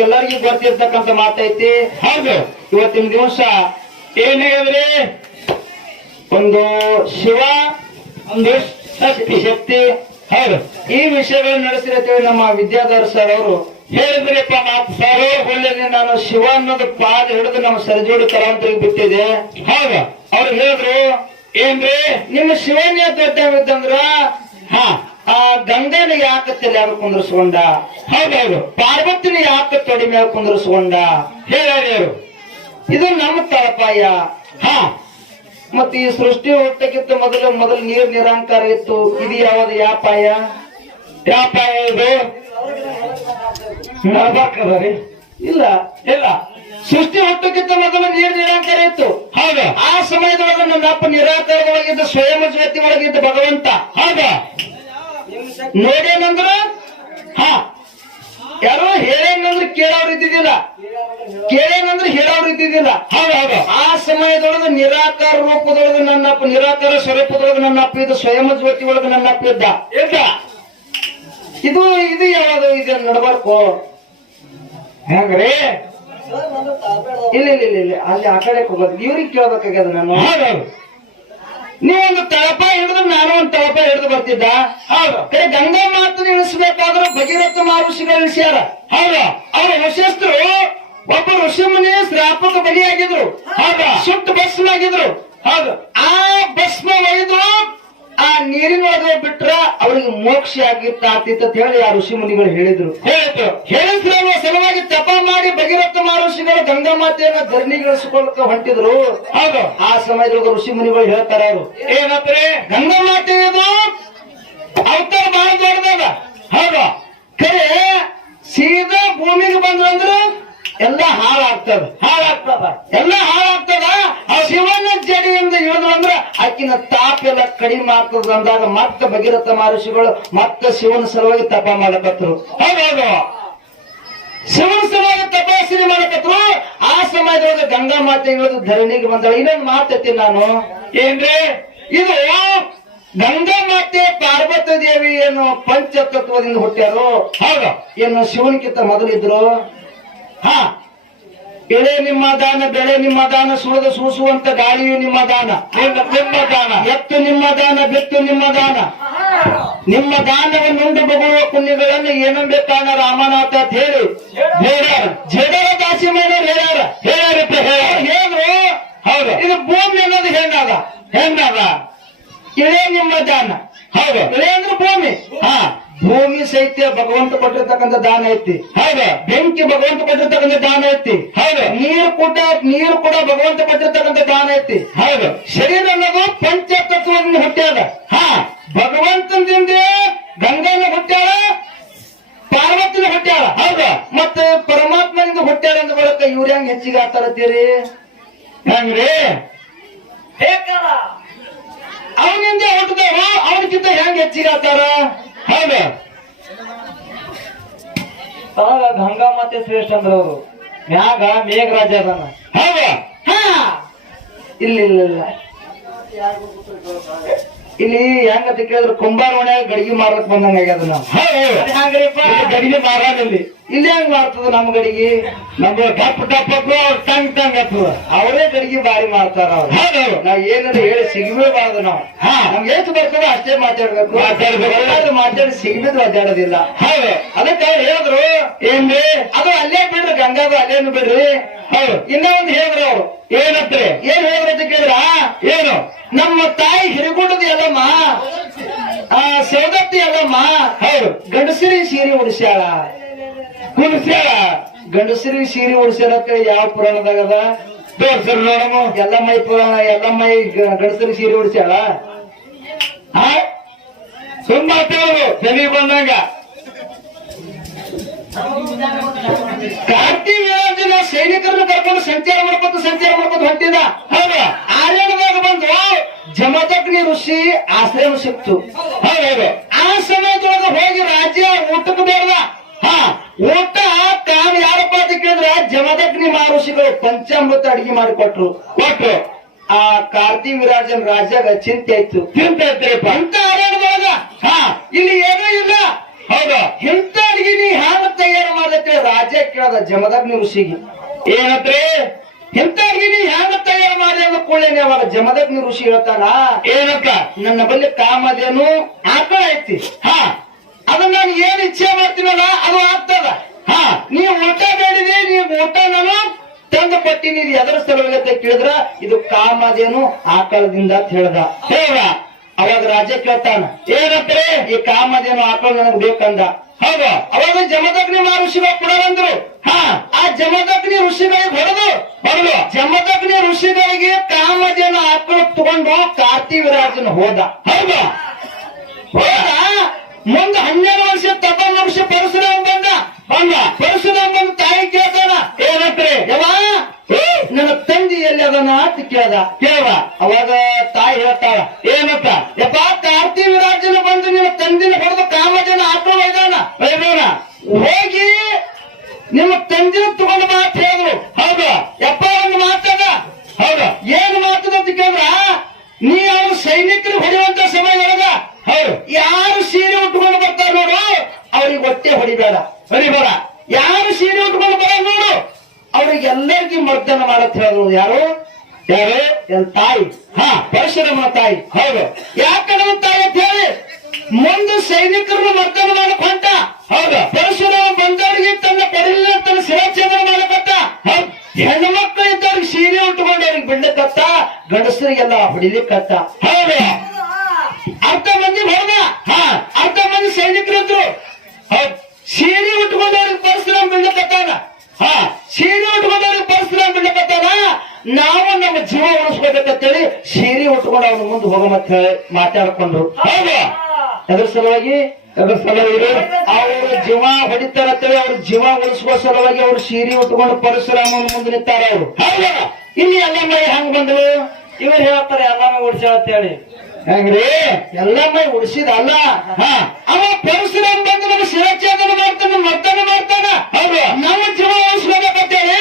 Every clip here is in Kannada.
ನಿಮ್ಗೆಲ್ಲರಿಗೂ ಗೊತ್ತಿರ್ತಕ್ಕಂಥ ಮಾತೈತಿ. ಹೌದು. ಇವತ್ತಿನ ದಿವಸ ಏನ್ ಹೇಳಿದ್ರಿ ಒಂದು ಶಿವ ಒಂದು ಶಕ್ತಿ. ಶಕ್ತಿ. ಹೌದು. ಈ ವಿಷಯಗಳನ್ನು ನಡೆಸಿರತ್ತೇವೆ ನಮ್ಮ ವಿದ್ಯಾಧರ್ ಸರ್ ಅವರು. ಹೇಳಿದ್ರಿಪ್ಪ ಮಾತು. ಸರ್ ಒಳ್ಳೆಯದೇ ನಾನು ಶಿವ ಅನ್ನೋದು ಪಾದ ಹಿಡಿದು ನಮ್ಮ ಸರಿಜೋಡಿ ತರಾಂತರಿಗೆ ಬಿಟ್ಟಿದೆ. ಹೌದು. ಅವ್ರು ಹೇಳಿದ್ರು ಏನ್ರಿ? ನಿಮ್ಮ ಶಿವನೇ ದೊಡ್ಡವಿದ್ದಂದ್ರ ಹಾ. ಆ ಗಂಗನ ಯಾಕೆ ತಲೆಯಾಗ ಕುಂದರ್ಸ್ಕೊಂಡ? ಹೌದೌದು, ಪಾರ್ವತಿನ ಯಾಕೆ ತೊಡಿ ಮ್ಯಾಗ ಕುಂದ್ರಿಸ್ಕೊಂಡ? ಹೇಳಿ ಅವರು ಇದು ನಮ್ಮ ತಳಪಾಯ. ಹಾ. ಮತ್ತೆ ಈ ಸೃಷ್ಟಿ ಹುಟ್ಟಕ್ಕಿಂತ ಮೊದಲು ಮೊದಲು ನೀರ್ ನಿರಾಂಕಾರ ಇತ್ತು. ಇದು ಯಾವ್ದು, ಯಾಪಾಯ? ಯಾಪಾಯ ಇದು? ಇಲ್ಲ ಇಲ್ಲ. ಸೃಷ್ಟಿ ಹುಟ್ಟಕ್ಕಿಂತ ಮೊದಲು ನೀರ್ ನಿರಾಂಕಾರ ಇತ್ತು. ಹೌದು. ಆ ಸಮಯದೊಳಗೆ ನಮ್ಮ ಅಪ್ಪ ನಿರಾಕಾರದೊಳಗಿದ್ದ, ಸ್ವಯಂ ಜ್ಯೋತಿ ಒಳಗಿದ್ದ ಭಗವಂತ. ಹೌದು. ನೋಡೇನಂದ್ರ ಹಾ. ಯಾರೋ ಹೇಳೇನಂದ್ರೆ ಕೇಳೋರು ಇದ್ದಿದ್ದಿಲ್ಲ. ಕೇಳೇನಂದ್ರೆ ಹೇಳೋರು ಇದ್ದಿದ್ದಿಲ್ಲ. ಹೌದು ಹೌದು. ಆ ಸಮಯದೊಳಗೆ ನಿರಾಕಾರ ರೂಪದೊಳಗೆ ನನ್ನ ಅಪ್ಪ ನಿರಾಕಾರ ಸ್ವರೂಪದೊಳಗೆ ನನ್ನ ಅಪ್ಪ ಇದ್ದ ಸ್ವಯಂ ಜ್ಯೋತಿ ಒಳಗೆ ನನ್ನ ಅಪ್ಪ ಇದ್ದ. ಇಲ್ಲ ಇದು ಇದು ಯಾವಾಗ ಇದೆ ನಡಬಾರ್ಕು? ಹೆಂಗ್ರಿ? ಇಲ್ಲ ಇಲ್ಲ ಇಲ್ಲ ಇಲ್ಲ. ಅಲ್ಲಿ ಆ ಕಡೆ ಹೋಗೋದು. ಇವ್ರಿಗೆ ಕೇಳ್ಬೇಕಾಗ್ಯದ ನಾನು? ಹೌದೌದು ನೀವೊಂದು ತಳಪ ಹಿಡಿದು ನಾನು ಒಂದು ತಳಪ ಹಿಡಿದು ಬರ್ತಿದ್ದ? ಹೌದು. ಗಂಗಾ ಮಾತನ್ನ ಇಳಿಸ್ಬೇಕಾದ್ರೆ ಭಗೀರಥ ಮಹರ್ಷಿಗಳು ಇಳಿಸ್ಯಾರ ಹೌದು. ಅವ್ರ ವಶಸ್ಥರು ಒಬ್ಬ ಋಷಿ ಮುನಿ ಶ್ರಾಪಕ ಬಲಿಯಾಗಿದ್ರು. ಹೌದಾ. ಸುಟ್ಟು ಭಸ್ಮಾಗಿದ್ರು. ಹೌದು. ಆ ಭಸ್ಮ ಒಯ್ದು ಅವ್ರಿಗೆ ಮೋಕ್ಷ ಆಗಿತ್ತ ಆತಿತ್ತ ಅಂತ ಹೇಳಿ ಆ ಋಷಿ ಮುನಿಗಳು ಹೇಳಿದ್ರು. ಹೇಳಿದ್ರು. ಹೇಳಿದ್ರ ಸಲುವಾಗಿ ತಪ ಮಾಡಿ ಭಗೀರಥ ಮಹರ್ಷಿಗಳು ಗಂಗಾ ಮಾತೆಯನ್ನ ಧರಣಿಗಿಳಿಸಿಕೊಳ್ಳಕ ಹೊಂಟಿದ್ರು. ಹೌದು. ಆ ಸಮಯದೊಳಗೆ ಋಷಿ ಮುನಿಗಳು ಹೇಳ್ತಾರ ಅವರು ಏನತ್ರಿ ಗಂಗಾ ಮಾತೆ ಇದು ಅವತಾರ ಬಹಳ ದೊಡ್ಡದಾಗ ಹೌದು. ಕರೆ ಸೀದಾ ಭೂಮಿಗೆ ಬಂದ್ರಂದ್ರ ಎಲ್ಲ ಹಾಳಾಗ್ತದ. ಹಾಳಾಗ್ತದ. ಎಲ್ಲ ಹಾಳಾಗ್ತದ. ಆ ಶಿವನ ಅಂದ್ರ ತಾಪ ಎಲ್ಲ ಕಡಿಮೆ ಆಗ್ತದ ಅಂದಾಗ ಮತ್ತೆ ಭಗೀರಥ ಮಹರ್ಷಿಗಳು ಮತ್ತೆ ಶಿವನ ಸಲುವಾಗಿ ತಪ ಮಾಡಕತ್ರು ಹೌದೌದು ಶಿವನ ಸಲುವಾಗಿ ತಪಾಸಣೆ ಮಾಡಕತ್ರು ಆ ಸಮಯದೊಳಗೆ ಗಂಗಾ ಮಾತೆ ಧರಣಿಗೆ ಬಂದಳು. ಇನ್ನೊಂದು ಮಾತೈತಿ ನಾನು. ಏನ್ರಿ? ಇದು ಗಂಗಾ ಮಾತೆ ಪಾರ್ವತಿ ದೇವಿ ಏನು ಪಂಚತತ್ವದಿಂದ ಹುಟ್ಟ್ಯಾರು. ಹೌದು. ಏನು ಶಿವನಕ್ಕಿಂತ ಮೊದಲಿದ್ರು? ಹಾ. ಎಳೆ ನಿಮ್ಮ ದಾನ ಬೆಳೆ ನಿಮ್ಮ ದಾನ ಸುಳದ ಸೂಸುವಂತ ಗಾಳಿಯು ನಿಮ್ಮ ದಾನ. ನಿಮ್ಮ ನಿಮ್ಮ ದಾನ. ಎತ್ತು ನಿಮ್ಮ ದಾನ ಬೆತ್ತು ನಿಮ್ಮ ದಾನ. ನಿಮ್ಮ ದಾನವನ್ನುಂಡು ಬಗುಳುವ ಪುಣ್ಯಗಳನ್ನು ಏನಂಬೆ ಕಾಣ ರಾಮನಾಥ ಅಂತ ಹೇಳಿ. ಹೇಳ್ಯಾರ. ಜಡರ ದಾಸಿ ಮೇಲೆ ಹೇಳಾರ ಹೇಳ್ಯಾರಪ್ಪ ಹೇಳ ಹೇಳಿದ್ರು. ಹೌದು. ಇದು ಭೂಮಿ ಅನ್ನೋದು ಹೆಣ್ಣದ ಹೆಂಗದ? ಇಳೆ ನಿಮ್ಮ ದಾನ ಹೌದು ಇಳೆ ಅಂದ್ರೆ ಭೂಮಿ ಹಾ ಭೂಮಿ ಸಹಿತ ಭಗವಂತ ಕೊಟ್ಟಿರ್ತಕ್ಕಂಥ ದಾನ ಐತಿ. ಹೌದು. ಬೆಂಕಿ ಭಗವಂತ ಕೊಟ್ಟಿರ್ತಕ್ಕಂಥ ದಾನ ಐತಿ. ಹೌದು. ನೀರು ಕೂಡ ನೀರು ಕೂಡ ಭಗವಂತ ಕೊಟ್ಟಿರ್ತಕ್ಕಂಥ ದಾನ ಐತಿ. ಹೌದು. ಶರೀರ ಅನ್ನೋದು ಪಂಚತತ್ವದಿಂದ ಹುಟ್ಟ್ಯಾದ. ಹಾ. ಭಗವಂತನಿಂದ ಗಂಗಾನ ಹುಟ್ಟ್ಯಾಳ ಪಾರ್ವತಿನ ಹುಟ್ಟ್ಯಾಳ. ಹೌದು. ಮತ್ತೆ ಪರಮಾತ್ಮನಿಂದ ಹುಟ್ಟ್ಯಾಳ ಅಂದ ಬಳಕ ಇವ್ರ ಹೆಂಗ್ ಹೆಚ್ಚಿಗೆ ಆಗ್ತಾರತ್ತೀರಿ ಹೆಂಗ್ರಿ? ಅವನಿಂದ ಹುಟ್ಟದವ ಅವನಕ್ಕಿಂತ ಹೆಂಗ್ ಹೆಚ್ಚಿಗೆ ಆಗ್ತಾರ? ಹೌದು. ಆಗ ಗಂಗಾ ಮಾತೆ ಶ್ರೇಷ್ಠ ಅಂದ್ರ ಅವರು ಮ್ಯಾಗ ಮೇಘರಾಜ ಅದಾನ. ಹೌದು? ಹಾ. ಇಲ್ಲ ಇಲ್ಲ ಇಲ್ಲ. ಇಲ್ಲಿ ಹೆಂಗಂತ ಕೇಳಿದ್ರು ಕುಂಬಾರ ಒಣಗ ಗಡಿಗೆ ಮಾರಕ್ ಬಂದಂಗ ಆಗ್ಯದ ನಾವು ಗಡಿಗೆ ಮಾರಾದಲ್ಲಿ ಇಲ್ಲಿ. ಹೆಂಗ್ ಮಾಡ್ತದ ನಮ್ ಗಡಿಗೆ? ನಮ್ಗೆ ಟಪ್ ಟಪ್ ಟಂಗ್ ಟಂಗ್ ಬಾರಿ ಮಾಡ್ತಾರ ಅವ್ರು. ನಾವ್ ಏನಾರ ಹೇಳಿ ಸಿಗ್ಬೇಬಾರ್ದು ನಾವು. ಹಾ. ನಮ್ಗೆ ಎಷ್ಟು ಬರ್ತದ ಅಷ್ಟೇ ಮಾತಾಡ್ಬೇಕು. ಮಾತಾಡ್ಬೇಕು. ಎಲ್ಲಾದ್ರೂ ಮಾತಾಡಿ ಸಿಗಬೇದು ಮಾತಾಡೋದಿಲ್ಲ. ಹೌದು. ಅದಕ್ಕೆ ಅವ್ರು ಹೇಳಿದ್ರು ಏನ್ರಿ? ಅದು ಅಲ್ಲೇ ಬಿಡ್ರಿ ಗಂಗಾದು ಅಲ್ಲೇನು ಬಿಡ್ರಿ? ಹೌದು. ಇನ್ನೂ ಒಂದು ಹೇಳಿದ್ರು ಅವ್ರು. ಏನತ್ರಿ? ಏನ್ ಹೇಳಿದ್ರು ಅಂತ ಕೇಳಿದ್ರ? ಏನು? ನಮ್ಮ ತಾಯಿ ಹಿರಿಗುಡದ ಎಲ್ಲಮ್ಮ. ಆ ಸೌದತ್ತಿ ಎಲ್ಲಮ್ಮ. ಹೌದು. ಗಂಡಸಿರಿ ಸೀರೆ ಉಡಿಸ್ಯಾಳ. ಉಡಿಸ್ಯಾಳ? ಗಂಡಸರಿ ಸೀರೆ ಉಡಿಸ್ಯಾಳ ಯಾವ ಪುರಾಣದಾಗ ಅದ ತೋರ್ಸ್ರಿ ನೋಡಮ್ಮ ಎಲ್ಲಮ್ಮೈ ಗ- ಗಂಡಸರಿ ಸೀರೆ ಉಡಿಸ್ಯಾಳ? ಹಾ ಸುಮ್ಮ ತೇಳು ಜನಿ ಬಂದಂಗ. ಕಾರ್ತಿ ವಿರಾಜನ ಸೈನಿಕರನ್ನ ಕರ್ಕೊಂಡು ಸಂಚಾರ ಮಾಡ್ಕೊತ ಸಂಚಾರ ಮಾಡ್ಕೊತ ಹೊಂಟಿದ. ಹೌದು. ಆರ್ಯಣದಾಗ ಬಂದು ಜಮದಗ್ನಿ ಋಷಿ ಆಶ್ರಯ ಸಿಕ್ತು. ಹೌದು ಆ ಸಮಯದೊಳಗ ಹೋಗಿ ರಾಜ್ಯ ಊಟಕ್ಕೆ ಬೇಡ ಹಾ, ಊಟ ಜಮದಗ್ನಿ ಮಹರ್ಷಿಗಳು ಪಂಚಾಮೃತ ಅಡಿಗೆ ಮಾಡಿಕೊಟ್ರು. ಕೊಟ್ರು. ಆ ಕಾರ್ತಿ ವಿರಾಜನ್ ರಾಜ್ಯಾಗ ಚಿಂತೆ ಆಯ್ತು. ಚಿಂತೆ ಅರಣ್ಯದೊಳಗ ಹಾ. ಇಲ್ಲಿ ಏನೂ ಇಲ್ಲ. ಹೌದು. ಇಂಥ ಅಡಿಗೆ ನೀ ಹ್ಯಾಂಗ ತಯಾರು ಮಾಡಕ್ಕೆ ರಾಜ ಕೇಳದ ಜಮದಗ್ನಿ ಋಷಿಗೆ. ಏನತ್ರಿ? ಅಡಿಗೆ ನೀ ಹ್ಯಾಂಗ ತಯಾರು ಮಾಡಿ ಅಂದ ಕೂಡಲೇ ಅವಾಗ ಜಮದಗ್ನಿ ಋಷಿ ಹೇಳ್ತಾನ? ಏನಕ್ಕ ನನ್ನ ಬಳಿ ಕಾಮದೇನು ಆಕಳ ಐತಿ. ಹಾ. ಅದನ್ನ ನಾನು ಏನ್ ಇಚ್ಛೆ ಮಾಡ್ತೀನಲ್ಲ ಅದು ಆಗ್ತದ. ನೀ ಊಟ ಬೇಡಿದ್ರೆ ನೀ ಊಟ ನಾನು ತಂದು ಕೊಟ್ಟಿನಿ ಇದು ಎದರ ಸಲುವಾಗಿ ಕೇಳಿದ್ರ, ಇದು ಕಾಮಧೇನು ಆಕಳದಿಂದ ಅಂತ ಹೇಳ್ದ. ಹೇಳ ಅವಾಗ ರಾಜ ಕೇಳ್ತಾನ, ಏನತ್ರಿ? ಈ ಕಾಮಧೇನು ಆಕಳ ನನಗ್ ಬೇಕಂದ. ಹೌದು, ಅವಾಗ ಜಮದಗ್ನಿ ಋಷಿಗಳು ಕೂಡ ಬಂದ್ರು. ಹಾ, ಆ ಜಮದಗ್ನಿ ಋಷಿಗಳಿಗೆ ಹೊಡೆದು ಹೌದು ಜಮದಗ್ನಿ ಋಷಿಗಳಿಗೆ ಕಾಮದೇನ ಆಕಳ ತಗೊಂಡು ಕಾರ್ತಿವಿರಾಜನ ಹೋದ. ಹೌದು. ಹೋದ, ಮುಂದೆ ಹನ್ನೆರಡು ವರ್ಷ ತಗೊಂಡು ವರ್ಷ ಪರಶುರಾಮ ಬಂದ. ಬಂದ ಪರಶುರಾಮ ಬಂದ ತಾಯಿ ಕೇಳ್ತಾನ. ಏನತ್ರಿ? ಯವ್ವ? ನನ್ನ ತಂದಿ ಎಲ್ಲಿ ಅದನ್ನ ಅಂತ ಕೇಳ್ದ. ಕೇಳ ಅವಾಗ ತಾಯಿ ಹೇಳ್ತಾಳ ಏನತ್ತ ಯಪ್ಪ, ಕಾರ್ತಿ ವಿರಾಜನ ಬಂದು ನಿನ್ನ ತಂದಿನ ಹೊಡೆದು ಕಾಮಜನ ಆಕಳ ಒಯ್ದಾನ ಹೋಗಿ ನಿಮ್ಮ ತಂದಿನ ತಗೊಂಡು ಮಾತು ಹೇಳಿದ್ರು ಹೌದು ಯಪ್ಪ ಒಂದು ಮಾತದ ಹೌದು ಏನ್ ಮಾತದ ಅಂತ ಕೇಳಿದ್ರ ನೀ ಅವ್ರ ಸೈನಿಕರು ಹೊಡೆಯುವಂತ ಸಮಯದೊಳಗ ಹೌದು ಯಾರು ಸೀರೆ ಉಟ್ಕೊಂಡು ಬರ್ತಾರ ನೋಡು ಅವ್ರಿಗೆ ಹೊಟ್ಟೆ ಹೊಡಿಬೇಡ ಬರೀ. ಯಾರು ಸೀರೆ ಉಟ್ಕೊಂಡು ಬರ ನೋಡು. ಅವ್ರಿಗೆ ಎಲ್ಲರಿಗೂ ಮರ್ದನ ಮಾಡತ್ ಹೇಳೋದು ಯಾರು? ಯಾರು? ಎನ್ ತಾಯಿ. ಹಾ, ಪರಶುರಾಮನ ತಾಯಿ. ಹೌದು. ಯಾಕಂದ್ರೆ ತಾಯಿ ಅಂತ ಹೇಳಿ? ಮುಂದೆ ಸೈನಿಕರನ್ನು ಮರ್ದನ ಮಾಡಕ್ ಹೊಂಟ ಹೌದು. ಪರಶುರಾಮ ಬಂದವರಿಗೆ ತನ್ನ ಪಡೆಯಲ್ಲ ತನ್ನ ಶಿವಚಂದ್ರ ಮಾಡಕತ್ತ ಹೌದು. ಹೆಣ್ಣು ಮಕ್ಕಳು ಇದ್ದವ್ರಿಗೆ ಸೀರೆ ಉಟ್ಕೊಂಡು ಅವ್ರಿಗೆ ಬಿಡ್ಲಿಕ್ಕತ್ತ ಗಂಡಸರಿಗೆಲ್ಲ ಹೊಡಿಲಿಕ್ಕತ್ತ ಹೌದು ಅರ್ಧ ಮಂದಿ ಹೊಡೆದ ಹಾ ಅರ್ಧ ಮಂದಿ ಸೈನಿಕರು ಇದ್ರು ಹೌದು ಸೀರೆ ಉಟ್ಕೊಂಡು ಅವ್ರಿಗೆ ಪರಶುರಾಮ ಬಿಡ್ಲಿಕ್ಕತ್ತಾನ ಹಾ ಸೀರೆ ಉಟ್ಕೊಂಡವ್ರಿಗೆ ಪರಶುರಾಮ ಬಿಡ್ಲಿಕ್ಕತ್ತಾನ ನಾವು ನಮ್ಮ ಜೀವ ಉಳಿಸ್ಬೇಕಂತೇಳಿ ಸೀರೆ ಉಟ್ಕೊಂಡು ಅವನ ಮುಂದೆ ಹೋಗೋಣ ಹೇಳಿ ಮಾತಾಡ್ಕೊಂಡ್ರು ಹೌದು? ಅದ್ರ ಸಲುವಾಗಿ ಅದ್ರ ಸಲುವಾಗಿ ಅವರು ಜೀವ ಹೊಡಿತಾರಂತೇಳಿ ಅವ್ರ ಜೀವ ಉಳಿಸುವ ಸಲುವಾಗಿ ಅವ್ರು ಸೀರೆ ಉಟ್ಕೊಂಡು ಪರಶುರಾಮನ ಮುಂದೆ ನಿಂತಾರ ಅವರು. ಹೌದು? ಇಲ್ಲಿ ಮೈ ಹೆಂಗ್ ಬಂದ್ರು ಇವ್ರು ಹೇಳ್ತಾರೆ ಎಲ್ಲಾನು ಅಂತ ಹೇಳಿ ಹೆಂಗ್ರಿ? ಮೈ ಉಳಿಸಿದ ಅಲ್ಲ ಹಾ. ಅವ ಪರಶುರಾಮ್ ಬಂದು ನಮ್ಗೆ ಶಿರಚ್ಛೇದನ ಮಾಡ್ತಾನೆ ಮರ್ದನ ಮಾಡ್ತಾನ. ಹೌದು. ನಮ್ಮ ಜೀವ ಉಳಿಸ್ಬೇಕಂತೇಳಿ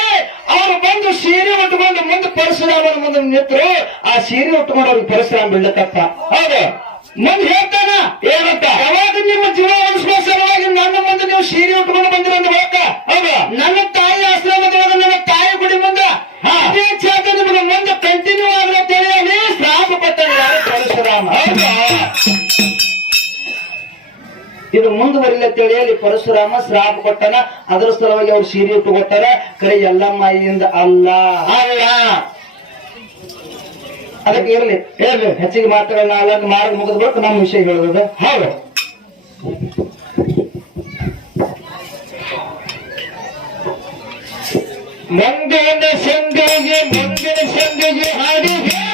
ಅವ್ರು ಬಂದು ಸೀರೆ ಪರಶುರಾಮನ ಮುಂದೆ ನಿಂತರೆ ಆ ಸೀರೆ ಉಟ್ಕೊಂಡು ಅವ್ರಿಗೆ ಪರಶುರಾಮ ಬೀಳಕತ್ತ ಹೌದು. ಮುಂದೆ ಹೇಳ್ತಾನ. ಏನಂತ? ಯಾವಾಗ ನಿಮ್ಮ ಜೀವ ಉಳಿಸುವ ಸಲುವಾಗಿ ನನ್ನ ಮುಂದೆ ನೀವು ಸೀರೆ ಉಟ್ಕೊಂಡು ಬಂದಿರ ಅಂತ ಹೇಳ್ಕ ಹೌದು. ನನ್ನ ತಾಯಿ ಆಶ್ರಮದೊಳಗ ನನ್ನ ತಾಯಿ ಗುಡಿ ಮುಂದೆ? ಹಾ. ಚಾತ ನಿಮ್ಗೆ ಮುಂದೆ ಕಂಟಿನ್ಯೂ ಆಗ್ಲಿ ತಿಳಿಯಲಿ ಶ್ರಾಪ ಯಾರು ಪರಶುರಾಮ ಹೌದು. ಇದು ಮುಂದುವರಿಲ್ಲ ತಿಳಿಯಲಿ ಪರಶುರಾಮ ಶ್ರಾಪ ಕೊಟ್ಟನ ಅದರ ಸಲುವಾಗಿ ಅವ್ರು ಸೀರೆ ಉಟ್ಟುಕೊಟ್ಟಾರ ಕರೆ ಎಲ್ಲಮ್ಮಾಯಿಯಿಂದ ಅಲ್ಲ. ಅಲ್ಲ. ಅದಕ್ಕೆ ಇರ್ಲಿ ಇರ್ಲಿ ಹೆಚ್ಚಿಗೆ ಮಾತ್ರ ನಾಲ್ಕು ಮಾರ್ಗ ಮುಗಿದ ಬಳಿಕ ನಮ್ಮ ವಿಷಯ ಹೇಳುದು ಹೌದು ಮುಂದಿನ ಸಂದಿಗೆ ಮುಂದಿನ ಸಂದಿಗೆ ಹಾಡಿದೆ